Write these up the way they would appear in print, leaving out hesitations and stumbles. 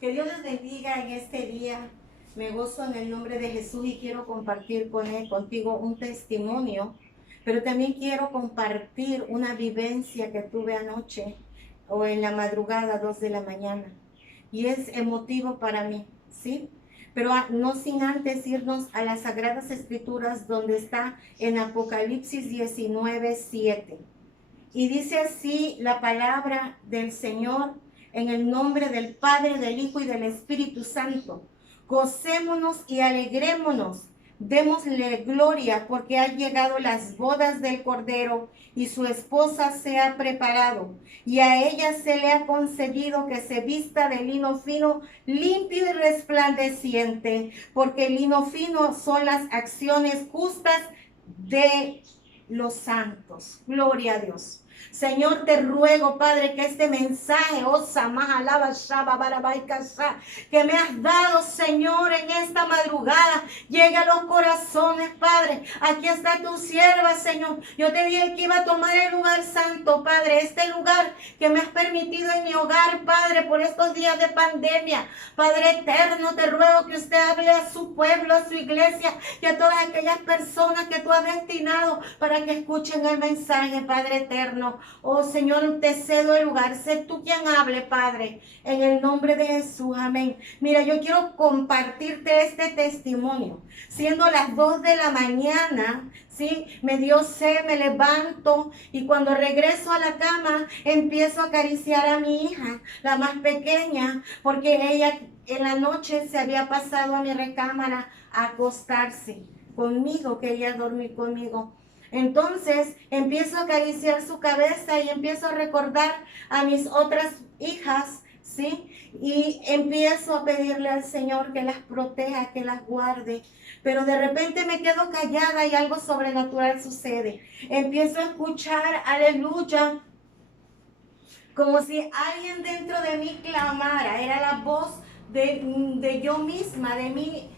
Que Dios les bendiga en este día. Me gozo en el nombre de Jesús y quiero compartir contigo un testimonio, pero también quiero compartir una vivencia que tuve anoche o en la madrugada, 2 de la mañana. Y es emotivo para mí, ¿sí? Pero no sin antes irnos a las Sagradas Escrituras donde está en Apocalipsis 19:7. Y dice así la palabra del Señor en el nombre del Padre, del Hijo y del Espíritu Santo. Gocémonos y alegrémonos. Démosle gloria porque han llegado las bodas del Cordero y su esposa se ha preparado. Y a ella se le ha concedido que se vista de lino fino, limpio y resplandeciente, porque el lino fino son las acciones justas de los santos. Gloria a Dios. Señor, te ruego, Padre, que este mensaje, que me has dado, Señor, en esta madrugada, llegue a los corazones, Padre. Aquí está tu sierva, Señor. Yo te dije que iba a tomar el lugar santo, Padre, este lugar que me has permitido en mi hogar, Padre, por estos días de pandemia. Padre eterno, te ruego que usted hable a su pueblo, a su iglesia y a todas aquellas personas que tú has destinado para que escuchen el mensaje, Padre eterno. Oh Señor, te cedo el lugar. Sé tú quien hable, Padre, en el nombre de Jesús. Amén. Mira, yo quiero compartirte este testimonio. Siendo las 2 de la mañana, ¿sí? Me dio sed, me levanto y cuando regreso a la cama empiezo a acariciar a mi hija, la más pequeña, porque ella en la noche se había pasado a mi recámara a acostarse conmigo, quería dormir conmigo. Entonces empiezo a acariciar su cabeza y empiezo a recordar a mis otras hijas, ¿sí? Y empiezo a pedirle al Señor que las proteja, que las guarde. Pero de repente me quedo callada y algo sobrenatural sucede. Empiezo a escuchar, aleluya, como si alguien dentro de mí clamara. Era la voz de yo misma, de mí.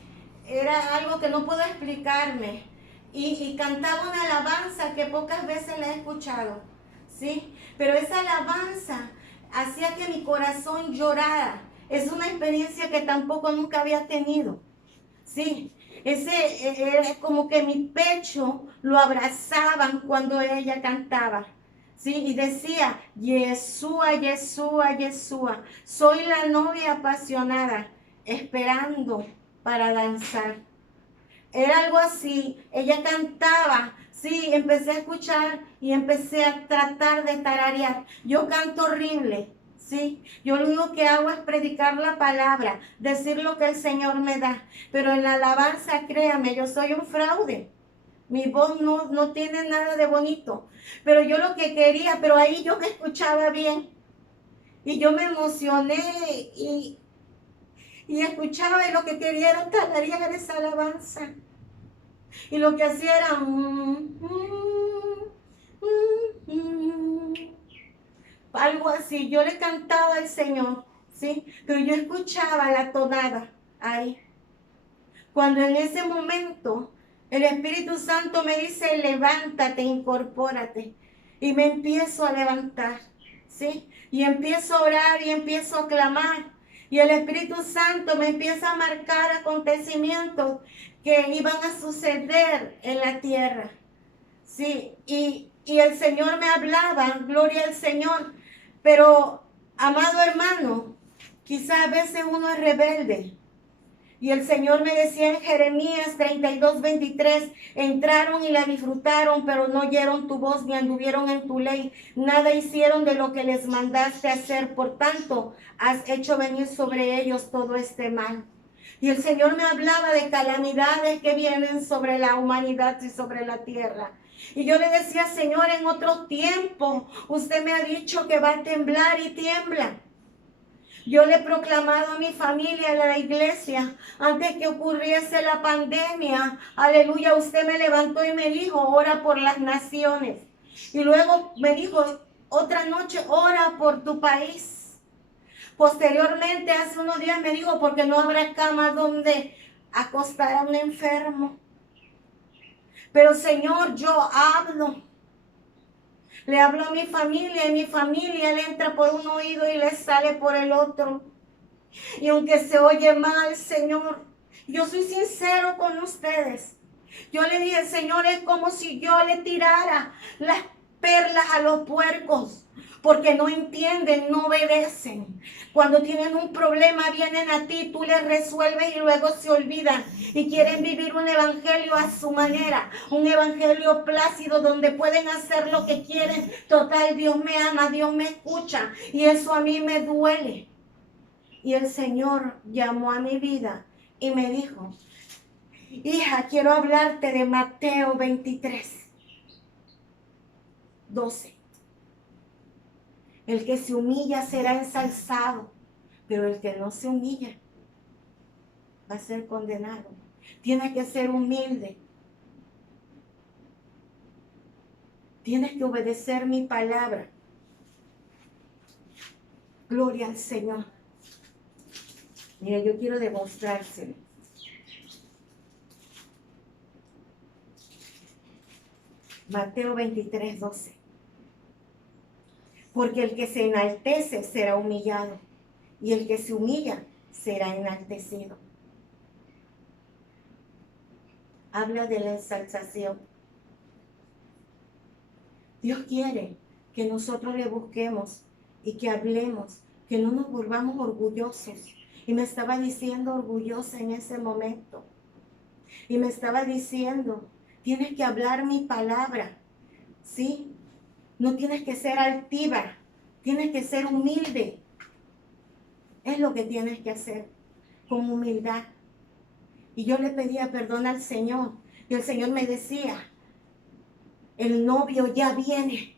Era algo que no puedo explicarme. Y cantaba una alabanza que pocas veces la he escuchado, ¿sí? Pero esa alabanza hacía que mi corazón llorara. Es una experiencia que tampoco nunca había tenido, ¿sí? Era como que mi pecho lo abrazaban cuando ella cantaba. Sí, y decía, Yeshua, Yeshua, Yeshua, soy la novia apasionada, esperando para danzar. Era algo así, ella cantaba, sí, empecé a escuchar y empecé a tratar de tararear. Yo canto horrible, sí, yo lo único que hago es predicar la palabra, decir lo que el Señor me da, pero en la alabanza, créame, yo soy un fraude. Mi voz no tiene nada de bonito, pero yo lo que quería, pero ahí yo me escuchaba bien y yo me emocioné y, y escuchaba y lo que quería era tararear esa alabanza. Y lo que hacía era algo así. Yo le cantaba al Señor, ¿sí? Pero yo escuchaba la tonada ahí. Cuando en ese momento el Espíritu Santo me dice, levántate, incorpórate. Y me empiezo a levantar, ¿sí? Y empiezo a orar y empiezo a clamar. Y el Espíritu Santo me empieza a marcar acontecimientos que iban a suceder en la tierra. Sí, y el Señor me hablaba, gloria al Señor. Pero, amado hermano, quizás a veces uno es rebelde. Y el Señor me decía en Jeremías 32:23, entraron y la disfrutaron, pero no oyeron tu voz ni anduvieron en tu ley. Nada hicieron de lo que les mandaste hacer. Por tanto, has hecho venir sobre ellos todo este mal. Y el Señor me hablaba de calamidades que vienen sobre la humanidad y sobre la tierra. Y yo le decía, Señor, en otro tiempo, usted me ha dicho que va a temblar y tiembla. Yo le he proclamado a mi familia, a la iglesia, antes que ocurriese la pandemia, aleluya, usted me levantó y me dijo, ora por las naciones. Y luego me dijo, otra noche, ora por tu país. Posteriormente, hace unos días me dijo, porque no habrá cama donde acostar a un enfermo. Pero Señor, yo hablo. Le hablo a mi familia y mi familia le entra por un oído y le sale por el otro. Y aunque se oye mal, Señor, yo soy sincero con ustedes. Yo le dije, Señor, es como si yo le tirara las perlas a los puercos, porque no entienden, no obedecen. Cuando tienen un problema, vienen a ti, tú les resuelves y luego se olvidan y quieren vivir un evangelio a su manera, un evangelio plácido donde pueden hacer lo que quieren. Total, Dios me ama, Dios me escucha, y eso a mí me duele. Y el Señor llamó a mi vida y me dijo, hija, quiero hablarte de Mateo 23, 12. El que se humilla será ensalzado, pero el que no se humilla va a ser condenado. Tienes que ser humilde. Tienes que obedecer mi palabra. Gloria al Señor. Mira, yo quiero demostrárselo. Mateo 23, 12. Porque el que se enaltece será humillado, y el que se humilla será enaltecido. Habla de la ensalzación. Dios quiere que nosotros le busquemos y que hablemos, que no nos volvamos orgullosos. Y me estaba diciendo orgullosa en ese momento. Y me estaba diciendo, tienes que hablar mi palabra, ¿sí? No tienes que ser altiva, tienes que ser humilde. Es lo que tienes que hacer, con humildad. Y yo le pedía perdón al Señor, y el Señor me decía, el novio ya viene.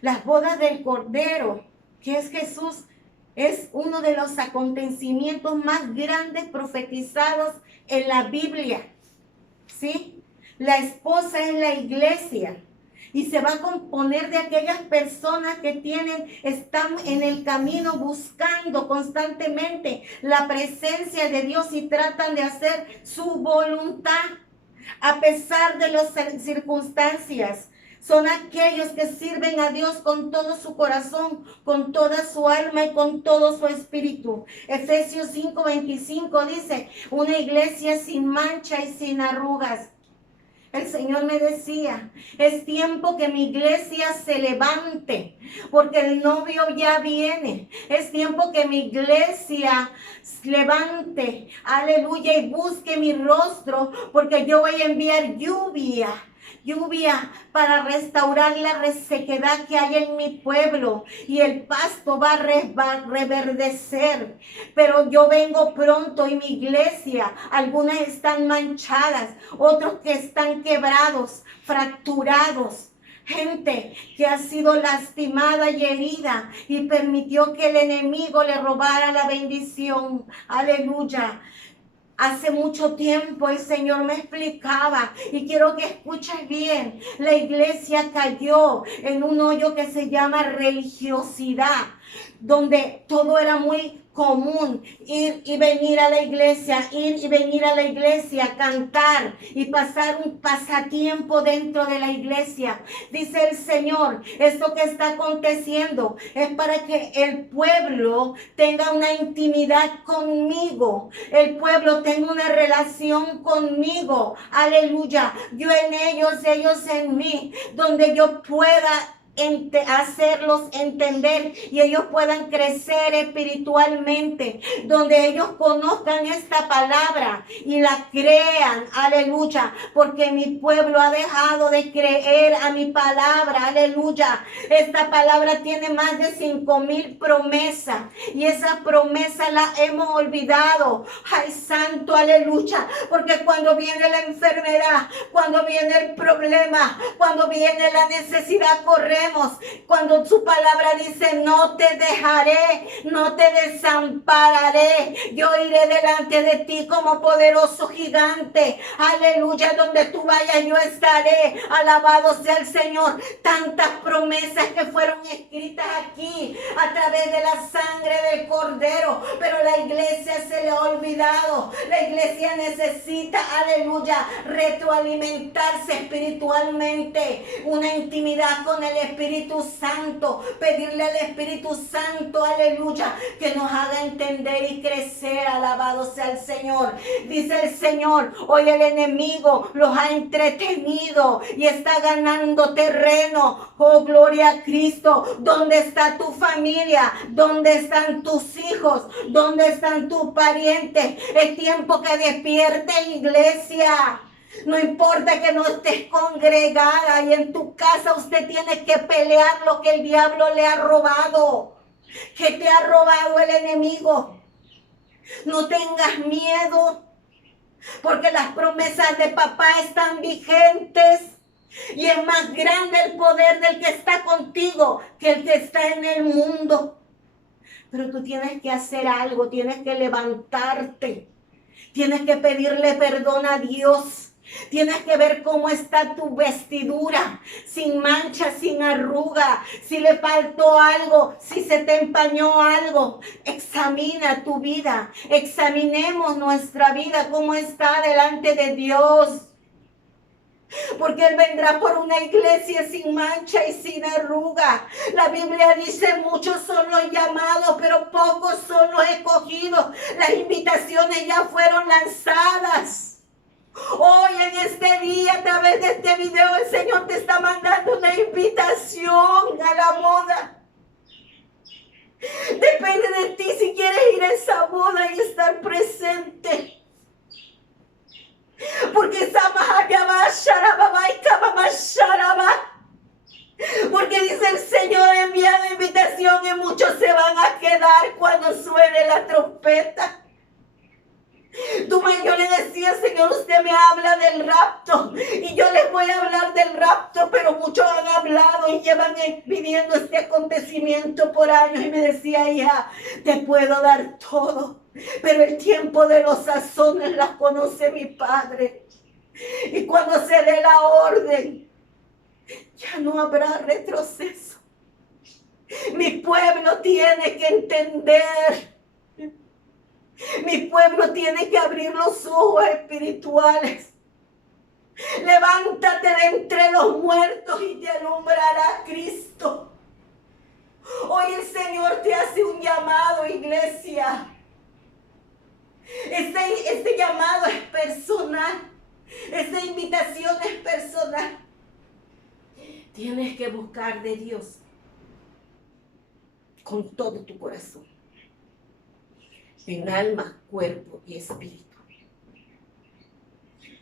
Las bodas del Cordero, que es Jesús, es uno de los acontecimientos más grandes profetizados en la Biblia, ¿sí? La esposa es la iglesia. Y se va a componer de aquellas personas que están en el camino buscando constantemente la presencia de Dios y tratan de hacer su voluntad a pesar de las circunstancias. Son aquellos que sirven a Dios con todo su corazón, con toda su alma y con todo su espíritu. Efesios 5:25 dice, una iglesia sin mancha y sin arrugas. El Señor me decía, es tiempo que mi iglesia se levante, porque el novio ya viene. Es tiempo que mi iglesia levante, aleluya, y busque mi rostro, porque yo voy a enviar lluvia para restaurar la resequedad que hay en mi pueblo, y el pasto va a reverdecer. Pero yo vengo pronto, y mi iglesia, algunas están manchadas, otros que están quebrados, fracturados. Gente que ha sido lastimada y herida y permitió que el enemigo le robara la bendición. Aleluya. Hace mucho tiempo el Señor me explicaba, y quiero que escuches bien, la iglesia cayó en un hoyo que se llama religiosidad, donde todo era muy común, ir y venir a la iglesia, cantar y pasar un pasatiempo dentro de la iglesia. Dice el Señor, esto que está aconteciendo es para que el pueblo tenga una intimidad conmigo, el pueblo tenga una relación conmigo, aleluya, yo en ellos en mí, donde yo pueda hacerlos entender y ellos puedan crecer espiritualmente, donde ellos conozcan esta palabra y la crean, aleluya, porque mi pueblo ha dejado de creer a mi palabra, aleluya. Esta palabra tiene más de 5,000 promesas y esas promesas las hemos olvidado. Ay, santo, aleluya, porque cuando viene la enfermedad, cuando viene el problema, cuando viene la necesidad, corremos. Cuando su palabra dice, no te dejaré, no te desampararé, yo iré delante de ti como poderoso gigante, aleluya, donde tú vayas yo estaré, alabado sea el Señor. Tantas promesas que fueron escritas aquí a través de la sangre del del Cordero, pero la iglesia se le ha olvidado. La iglesia necesita, aleluya, retroalimentarse espiritualmente, una intimidad con el Espíritu Santo, pedirle al Espíritu Santo, aleluya, que nos haga entender y crecer. Alabado sea el Señor. Dice el Señor, hoy el enemigo los ha entretenido y está ganando terreno. Oh, gloria a Cristo. ¿Dónde está tu familia? ¿Dónde están tus hijos? ¿Dónde están tus parientes? Es tiempo que despierte, iglesia. No importa que no estés congregada y en tu casa usted tiene que pelear lo que el diablo le ha robado. ¿Qué te ha robado el enemigo? No tengas miedo, porque las promesas de papá están vigentes. Y es más grande el poder del que está contigo que el que está en el mundo. Pero tú tienes que hacer algo, tienes que levantarte. Tienes que pedirle perdón a Dios. Tienes que ver cómo está tu vestidura, sin mancha, sin arruga, si le faltó algo, si se te empañó algo. Examina tu vida, examinemos nuestra vida, cómo está delante de Dios. Porque Él vendrá por una iglesia sin mancha y sin arruga. La Biblia dice, muchos son los llamados, pero pocos son los escogidos. Las invitaciones ya fueron lanzadas. Hoy en este día, a través de este video, el Señor te está mandando una invitación a la boda. Depende de ti si quieres ir a esa boda y estar presente. Porque dice el Señor, ha enviado invitación y muchos se van a quedar cuando suene la trompeta. Yo le decía, Señor, usted me habla del rapto y yo les voy a hablar del rapto, pero muchos han hablado y llevan viviendo este acontecimiento por años. Y me decía, hija, te puedo dar todo, pero el tiempo de los sazones las conoce mi Padre. Y cuando se dé la orden, ya no habrá retroceso. Mi pueblo tiene que entender. Mi pueblo tiene que abrir los ojos espirituales. Levántate de entre los muertos y te alumbrará Cristo. Hoy el Señor te hace un llamado, iglesia. Este llamado es personal. Esta invitación es personal. Tienes que buscar de Dios con todo tu corazón, en alma, cuerpo y espíritu.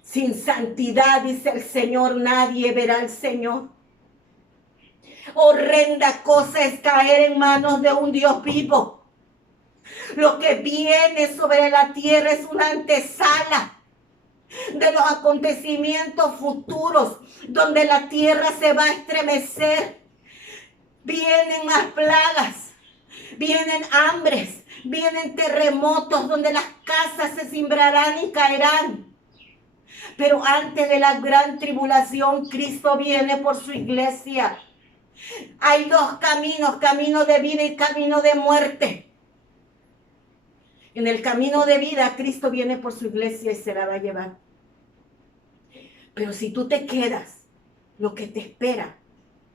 Sin santidad, dice el Señor, nadie verá al Señor. Horrenda cosa es caer en manos de un Dios vivo. Lo que viene sobre la tierra es una antesala de los acontecimientos futuros, donde la tierra se va a estremecer. Vienen más plagas, vienen hambres, vienen terremotos donde las casas se cimbrarán y caerán. Pero antes de la gran tribulación, Cristo viene por su iglesia. Hay dos caminos, camino de vida y camino de muerte. En el camino de vida, Cristo viene por su iglesia y se la va a llevar. Pero si tú te quedas, lo que te espera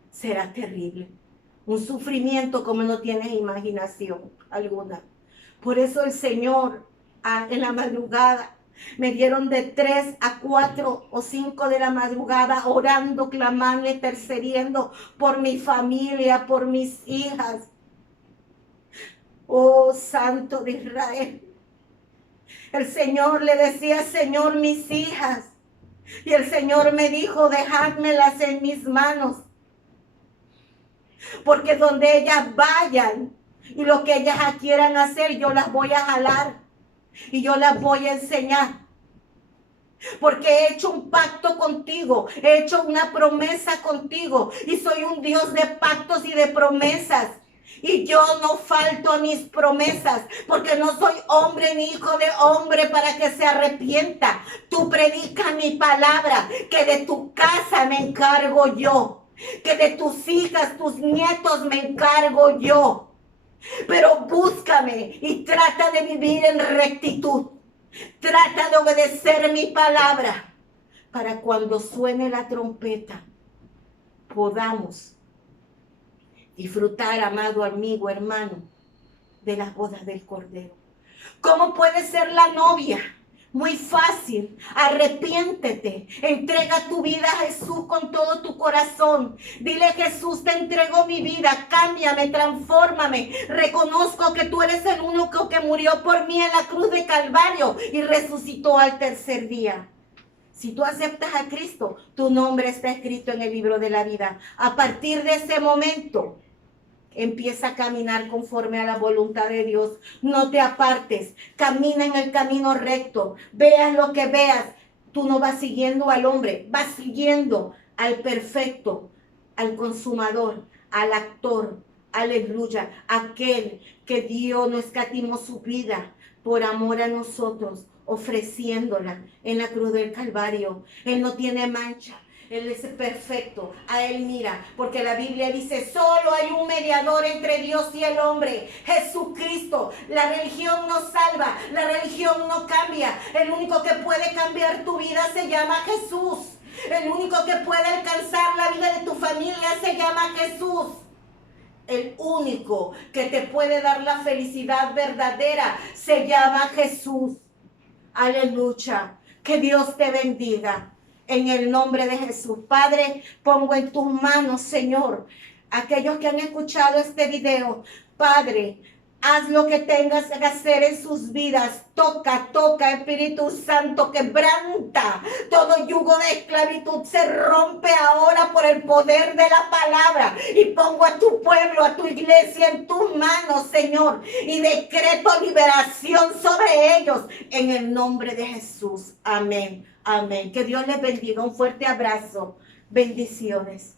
será terrible. Un sufrimiento como no tienes imaginación alguna. Por eso el Señor, en la madrugada, me dieron de 3 a 4 o 5 de la madrugada, orando, clamando, intercediendo por mi familia, por mis hijas. Oh, Santo de Israel. El Señor le decía, Señor, mis hijas. Y el Señor me dijo, dejádmelas en mis manos. Porque donde ellas vayan y lo que ellas quieran hacer, yo las voy a jalar. Y yo las voy a enseñar. Porque he hecho un pacto contigo. He hecho una promesa contigo. Y soy un Dios de pactos y de promesas. Y yo no falto a mis promesas, porque no soy hombre ni hijo de hombre para que se arrepienta. Tú predica mi palabra, que de tu casa me encargo yo, que de tus hijas, tus nietos me encargo yo. pero búscame y trata de vivir en rectitud. Trata de obedecer mi palabra para cuando suene la trompeta podamos disfrutar, amado amigo, hermano, de las bodas del Cordero. ¿Cómo puede ser la novia? Muy fácil, arrepiéntete, entrega tu vida a Jesús con todo tu corazón. Dile: Jesús, te entrego mi vida, cámbiame, transfórmame. Reconozco que tú eres el único que murió por mí en la cruz de Calvario y resucitó al tercer día. Si tú aceptas a Cristo, tu nombre está escrito en el libro de la vida. A partir de ese momento, empieza a caminar conforme a la voluntad de Dios. No te apartes. Camina en el camino recto. Veas lo que veas. Tú no vas siguiendo al hombre. Vas siguiendo al perfecto, al consumador, al actor. Aleluya. Aquel que dio, no escatimó su vida por amor a nosotros, ofreciéndola en la cruz del Calvario. Él no tiene mancha. Él es perfecto, a Él mira, porque la Biblia dice: solo hay un mediador entre Dios y el hombre, Jesucristo. La religión no salva, la religión no cambia. El único que puede cambiar tu vida se llama Jesús. El único que puede alcanzar la vida de tu familia se llama Jesús. El único que te puede dar la felicidad verdadera se llama Jesús. Aleluya, que Dios te bendiga. En el nombre de Jesús. Padre, pongo en tus manos, Señor, aquellos que han escuchado este video. Padre, haz lo que tengas que hacer en sus vidas. Toca, Espíritu Santo, quebranta todo yugo de esclavitud. Se rompe ahora por el poder de la palabra. Y pongo a tu pueblo, a tu iglesia en tus manos, Señor. Y decreto liberación sobre ellos en el nombre de Jesús. Amén. Amén. Que Dios les bendiga. Un fuerte abrazo. Bendiciones.